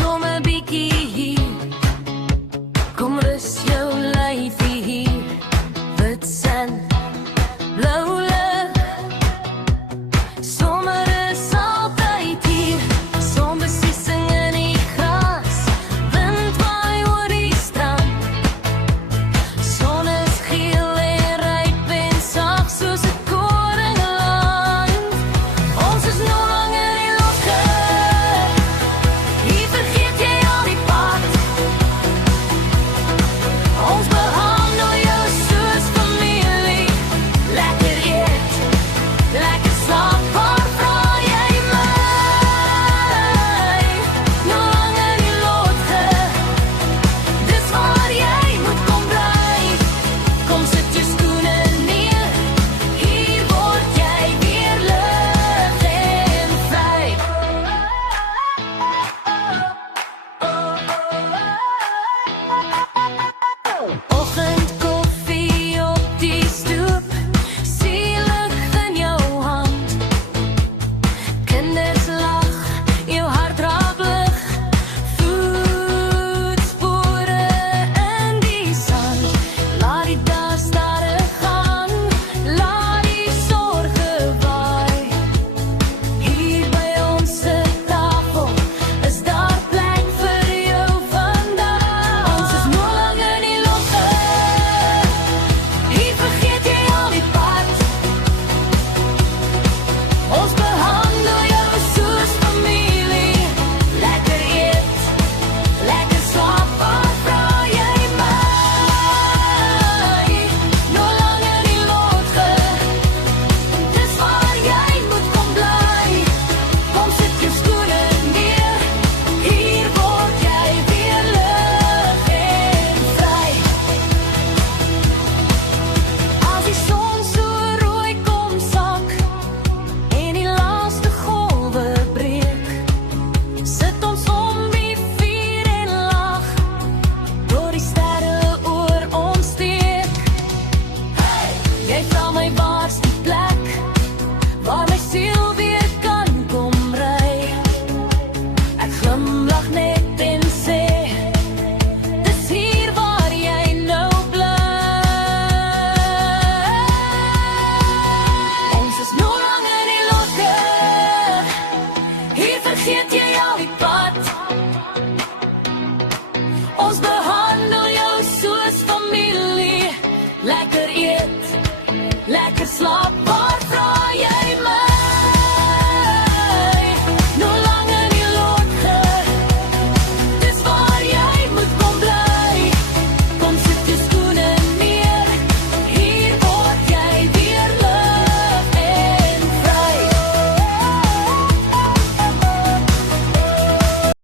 Kom 'n bietjie hier. Kom rus jou lyfie hier. Wit sand, blou lug. Somer is altyd hier. Sonbesiesing in die gras. Wind waai oor die strand. Son is geel en ryp en sag soos 'n koringland. Ons is nog lang in die losge. Hier vergeet jy al die pad. Ons behandel jou soos familie. Lekker eet, lekker slaap, waar vra jy my? Nog lang in die losge. Dis waar jy moet kom bly. Kom sit jou skoene neer. Hier word jy weer lig en vry. Oggendkoffie op die stoep. Sielig in jou hand. Kinders lag, jou hart raak lig. Voetspore in die sand. Laat die dag stadig gaan. Laat die sorge waai. Hier by ons se tafel is daar plek vir jou vandag. Ons is nog lang in die losge. Hier vergeet jy al die pad. Ons behandel jou soos familie. Lekker eet, lekker slaap, waar vra jy my? Nog lang in die losge. Dis waar jy moet kom bly. Kom sit jou skoene neer. Hier word jy weer lig en vry. As die son so rooi kom sak en die laaste golwe breek, sit ons om die vuur en lag, door die sterre oor ons steek. Jy vra my waar's die plek, waar my siel weer kan kom ry. Ek glimlag net en sê, dis hier waar jy nou bly. Ons is nog lang in die losge. Hier vergeet jy al die pad. Ons behandel jou soos familie. Lekker eet, lekker slaap.